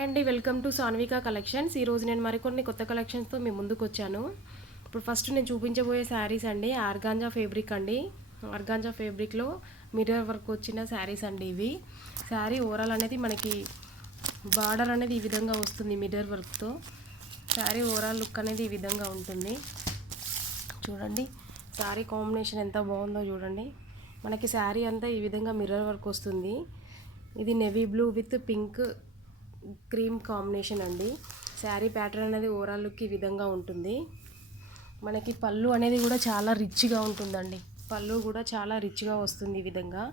Hi అండి, welcome to Sanvika collections. ఈరోజు నేను మరికొన్ని కొత్త కలెక్షన్స్తో మీ ముందుకు వచ్చాను. ఇప్పుడు ఫస్ట్ నేను చూపించబోయే శారీస్ అండి ఆర్గాంజా ఫేబ్రిక్ అండి. ఆర్గాంజా ఫేబ్రిక్లో మిర్రర్ వర్క్ వచ్చిన శారీస్ అండి ఇవి. శారీ ఓవరాల్ అనేది మనకి బార్డర్ అనేది ఈ విధంగా వస్తుంది మిర్రర్ వర్క్తో. శారీ ఓవరాల్ లుక్ అనేది ఈ విధంగా ఉంటుంది. చూడండి శారీ కాంబినేషన్ ఎంత బాగుందో చూడండి. మనకి శారీ అంతా ఈ విధంగా మిర్రర్ వర్క్ వస్తుంది. ఇది navy blue with pink cream combination అండి. శారీ ప్యాటర్న్ అనేది ఓవరాల్ లుక్ ఈ విధంగా ఉంటుంది. మనకి పళ్ళు అనేది కూడా చాలా రిచ్గా ఉంటుందండి. పళ్ళు కూడా చాలా రిచ్గా వస్తుంది ఈ విధంగా.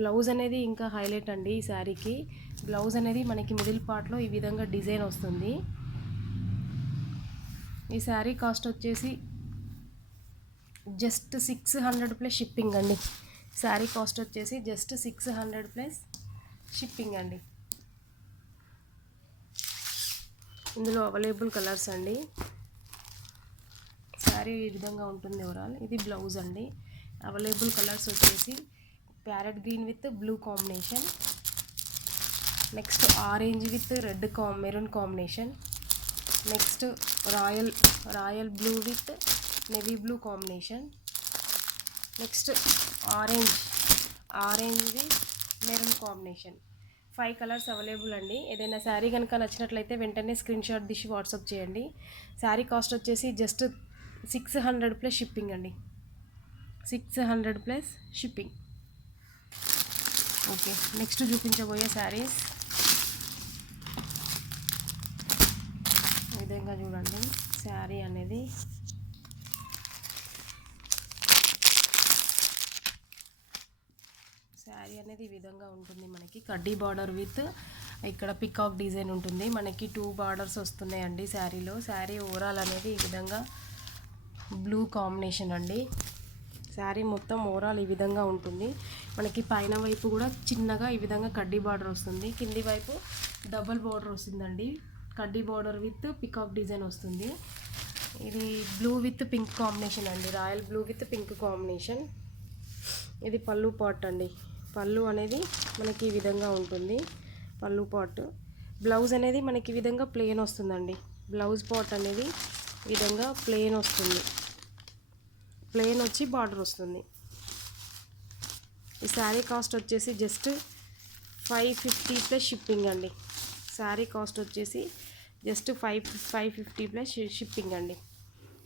బ్లౌజ్ అనేది ఇంకా హైలైట్ అండి ఈ శారీకి. బ్లౌజ్ అనేది మనకి మిడిల్ పార్ట్లో ఈ విధంగా డిజైన్ వస్తుంది. ఈ శారీ కాస్ట్ వచ్చేసి జస్ట్ 600 ప్లస్ షిప్పింగ్ అండి. శారీ కాస్ట్ వచ్చేసి జస్ట్ 600 ప్లస్ షిప్పింగ్ అండి. ఇందులో అవైలబుల్ కలర్స్ అండి. శారీ ఈ విధంగా ఉంటుంది ఓవరాల్. ఇది బ్లౌజ్ అండి. అవైలబుల్ కలర్స్ వచ్చేసి parrot green with blue combination, next orange with red maroon combination, next royal blue with navy blue combination, next orange with maroon combination. 5 colours available అండి. ఏదైనా శారీ కనుక నచ్చినట్లయితే వెంటనే స్క్రీన్ షాట్ తీసి WhatsApp చేయండి. Sari cost వచ్చేసి just 600 plus shipping అండి. 600 plus shipping. Okay, next చూపించబోయే శారీస్ ఈ విధంగా చూడండి. శారీ అనేది ఈ విధంగా ఉంటుంది. మనకి కడ్డీ బార్డర్ విత్ ఇక్కడ పికాక్ డిజైన్ ఉంటుంది. మనకి 2 బార్డర్స్ వస్తున్నాయండి శారీలో. శారీ ఓవరాల్ అనేది ఈ విధంగా బ్లూ కాంబినేషన్ అండి. శారీ మొత్తం ఓవరాల్ ఈ విధంగా ఉంటుంది. మనకి పైన వైపు కూడా చిన్నగా ఈ విధంగా కడ్డీ బార్డర్ వస్తుంది. కింది వైపు డబల్ బార్డర్ వస్తుందండి. కడ్డీ బార్డర్ విత్ పికాక్ డిజైన్ వస్తుంది. ఇది బ్లూ విత్ పింక్ కాంబినేషన్ అండి. Royal blue with pink combination. ఇది పళ్ళు పార్ట్ అండి. పళ్ళు అనేది మనకి ఈ విధంగా ఉంటుంది. పళ్ళు పార్ట్. బ్లౌజ్ అనేది మనకి ఈ విధంగా ప్లెయిన్ వస్తుందండి. బ్లౌజ్ పార్ట్ అనేది ఈ విధంగా ప్లెయిన్ వస్తుంది. ప్లెయిన్ వచ్చి బార్డర్ వస్తుంది. ఈ శారీ కాస్ట్ వచ్చేసి జస్ట్ 550 ప్లస్ షిప్పింగ్ అండి. శారీ కాస్ట్ వచ్చేసి జస్ట్ 550 ప్లస్ షిప్పింగ్ అండి.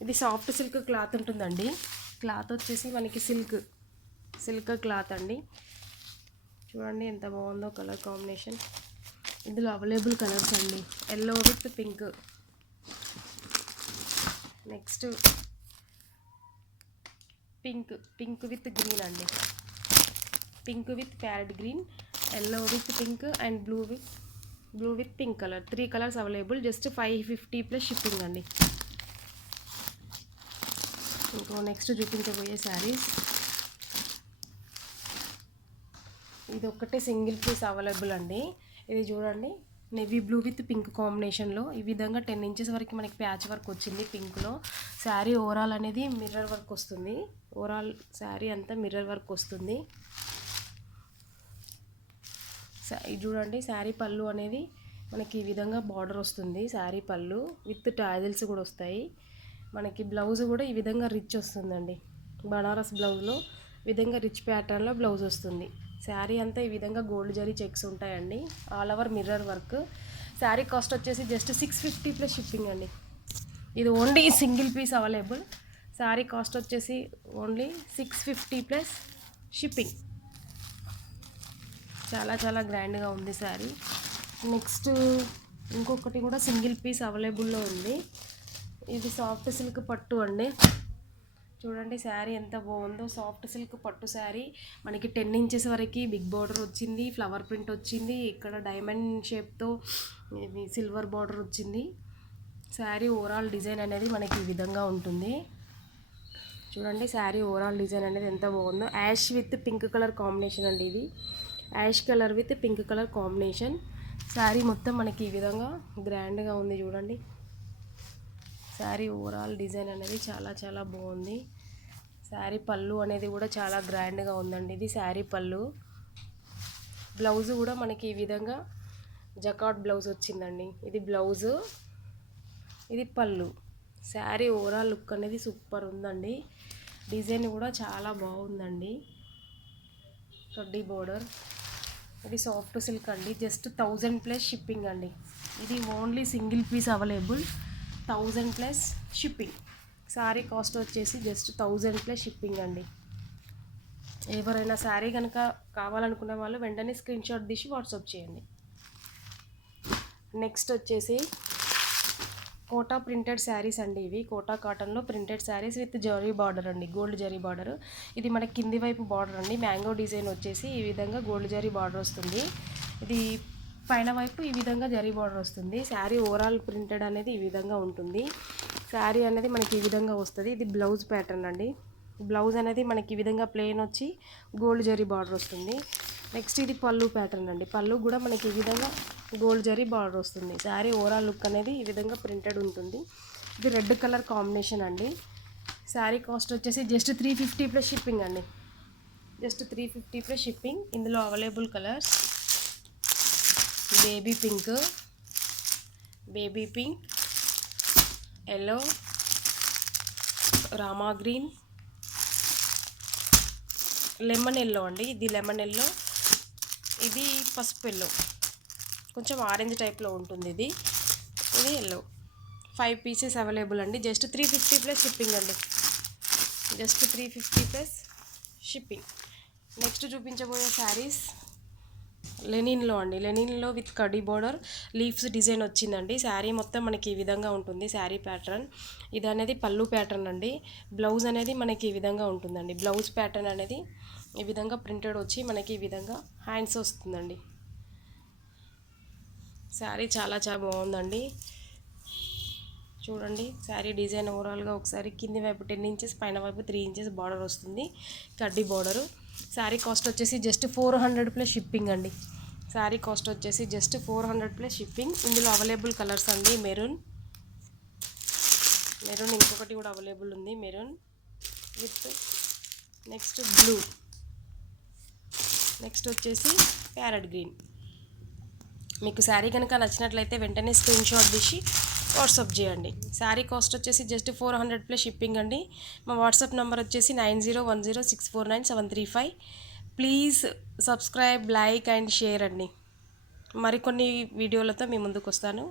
ఇది సాఫ్ట్ సిల్క్ క్లాత్ ఉంటుందండి. క్లాత్ వచ్చేసి మనకి సిల్క్ క్లాత్ అండి. చూడండి ఎంత బాగుందో కలర్ కాంబినేషన్. ఇందులో అవైలబుల్ కలర్స్ అండి. Yellow with pink, next pink with green అండి. Pink with parrot green, yellow with pink and blue with pink colour. 3 colours available. Just 550 plus shipping అండి. ఇంకో నెక్స్ట్ చూపించబోయే శారీస్ ఇది ఒక్కటే సింగిల్ పీస్ అవైలబుల్ అండి. ఇది చూడండి నెవీ బ్లూ విత్ పింక్ కాంబినేషన్లో ఈ విధంగా 10 ఇంచెస్ వరకు మనకి ప్యాచ్ వర్క్ వచ్చింది పింక్లో. శారీ ఓవరాల్ అనేది మిర్రర్ వర్క్ వస్తుంది. ఓవరాల్ శారీ అంతా మిర్రర్ వర్క్ వస్తుంది. ఇది చూడండి శారీ పళ్ళు అనేది మనకి ఈ విధంగా బార్డర్ వస్తుంది. శారీ పళ్ళు విత్ టాజిల్స్ కూడా వస్తాయి. మనకి బ్లౌజ్ కూడా ఈ విధంగా రిచ్ వస్తుందండి. బనారస్ బ్లౌజ్లో విధంగా రిచ్ ప్యాటర్న్లో బ్లౌజ్ వస్తుంది. శారీ అంతా ఈ విధంగా గోల్డ్ జరీ చెక్స్ ఉంటాయండి. All over mirror work. Sari cost వచ్చేసి జస్ట్ 650 ప్లస్ షిప్పింగ్ అండి. ఇది only single piece available. Sari cost వచ్చేసి ఓన్లీ 650 ప్లస్ షిప్పింగ్. చాలా గ్రాండ్గా ఉంది శారీ. నెక్స్ట్ ఇంకొకటి కూడా సింగిల్ పీస్ అవైలబుల్లో ఉంది. ఇది సాఫ్ట్ సిల్క్ పట్టు అండి. చూడండి శారీ ఎంత బాగుందో. సాఫ్ట్ సిల్క్ పట్టు శారీ మనకి 10 ఇంచెస్ వరకు బిగ్ బార్డర్ వచ్చింది. ఫ్లవర్ ప్రింట్ వచ్చింది. ఇక్కడ డైమండ్ షేప్తో సిల్వర్ బార్డర్ వచ్చింది. శారీ ఓవరాల్ డిజైన్ అనేది మనకి ఈ విధంగా ఉంటుంది. చూడండి శారీ ఓవరాల్ డిజైన్ అనేది ఎంత బాగుందో. Ash with pink colour combination అండి. ఇది ash colour with pink colour combination. Sari మొత్తం మనకి ఈ విధంగా గ్రాండ్గా ఉంది. చూడండి శారీ ఓవరాల్ డిజైన్ అనేది చాలా బాగుంది. శారీ పళ్ళు అనేది కూడా చాలా గ్రాండ్గా ఉందండి. ఇది శారీ పళ్ళు. బ్లౌజ్ కూడా మనకి ఈ విధంగా జకాట్ బ్లౌజ్ వచ్చిందండి. ఇది బ్లౌజు, ఇది పళ్ళు. శారీ ఓవరాల్ లుక్ అనేది సూపర్ ఉందండి. డిజైన్ కూడా చాలా బాగుందండి. కడ్డీ బోర్డర్. ఇది సాఫ్ట్ సిల్క్ అండి. జస్ట్ 1000 ప్లస్ షిప్పింగ్ అండి. ఇది only single piece available. 1000 plus shipping. Sari cost వచ్చేసి జస్ట్ 1000 ప్లస్ షిప్పింగ్ అండి. ఎవరైనా శారీ కనుక కావాలనుకునే వాళ్ళు వెంటనే స్క్రీన్ షాట్ తీసి వాట్సాప్ చేయండి. నెక్స్ట్ వచ్చేసి కోటా ప్రింటెడ్ శారీస్ అండి. ఇవి కోటా కాటన్లో printed saris with zari border అండి, గోల్డ్ జరీ బార్డర్. ఇది మన కింది వైపు బార్డర్ అండి. మ్యాంగో డిజైన్ వచ్చేసి ఈ విధంగా గోల్డ్ జరీ బార్డర్ వస్తుంది. ఇది పైన వైపు ఈ విధంగా జరీ బార్డర్ వస్తుంది. శారీ ఓవరాల్ ప్రింటెడ్ అనేది ఈ విధంగా ఉంటుంది. శారీ అనేది మనకి ఈ విధంగా వస్తుంది. ఇది బ్లౌజ్ ప్యాటర్న్ అండి. బ్లౌజ్ అనేది మనకి ఈ విధంగా ప్లెయిన్ వచ్చి గోల్డ్ జరీ బార్డర్ వస్తుంది. నెక్స్ట్ ఇది పళ్ళు ప్యాటర్న్ అండి. పళ్ళు కూడా మనకి ఈ విధంగా గోల్డ్ జరీ బార్డర్ వస్తుంది. శారీ ఓవరాల్ లుక్ అనేది ఈ విధంగా ప్రింటెడ్ ఉంటుంది. ఇది రెడ్ కలర్ కాంబినేషన్ అండి. శారీ కాస్ట్ వచ్చేసి జస్ట్ 350 ప్లస్ షిప్పింగ్ అండి. Just 350 plus shipping. ఇందులో available colours baby pink, yellow, రామా గ్రీన్, లెమన్ ఎల్లో అండి. ఇది లెమన్ ఎల్లో, ఇది పసుపు ఎల్లో, కొంచెం ఆరెంజ్ టైప్లో ఉంటుంది. ఇది ఎల్లో. 5 పీసెస్ అవైలబుల్ అండి. జస్ట్ 350 ప్లస్ షిప్పింగ్ అండి. Just 350 plus shipping. నెక్స్ట్ చూపించబోయే శారీస్ లెనిన్లో అండి. లెనిన్లో విత్ కడ్డీ బోర్డర్ లీఫ్స్ డిజైన్ వచ్చిందండి. శారీ మొత్తం మనకి ఈ విధంగా ఉంటుంది. శారీ ప్యాటర్న్ ఇది అనేది పళ్ళు ప్యాటర్న్ అండి. బ్లౌజ్ అనేది మనకి ఈ విధంగా ఉంటుందండి. బ్లౌజ్ ప్యాటర్న్ అనేది ఈ విధంగా ప్రింటెడ్ వచ్చి మనకి ఈ విధంగా హ్యాండ్స్ వస్తుందండి. శారీ చాలా చాలా బాగుందండి. చూడండి శారీ డిజైన్ ఓవరాల్గా ఒకసారి కింది వైపు 10 ఇంచెస్, పైన వైపు 3 ఇంచెస్ బార్డర్ వస్తుంది. కడ్డీ బార్డరు. శారీ కాస్ట్ వచ్చేసి జస్ట్ 400 ప్లస్ షిప్పింగ్ అండి. శారీ కాస్ట్ వచ్చేసి జస్ట్ 400 ప్లస్ షిప్పింగ్. ఇందులో అవైలబుల్ కలర్స్ అండి మెరూన్, ఇంకొకటి కూడా అవైలబుల్ ఉంది maroon with next blue, next వచ్చేసి ప్యారెట్ గ్రీన్. మీకు శారీ కనుక నచ్చినట్లయితే వెంటనే స్క్రీన్ షాట్ తీసి వాట్సాప్ చేయండి. శారీ కాస్ట్ వచ్చేసి జస్ట్ 400 ప్లస్ షిప్పింగ్ అండి. మా వాట్సాప్ నెంబర్ వచ్చేసి 9010649735. Please subscribe, like and share అండి. మరికొన్ని వీడియోలతో మీ ముందుకు వస్తాను.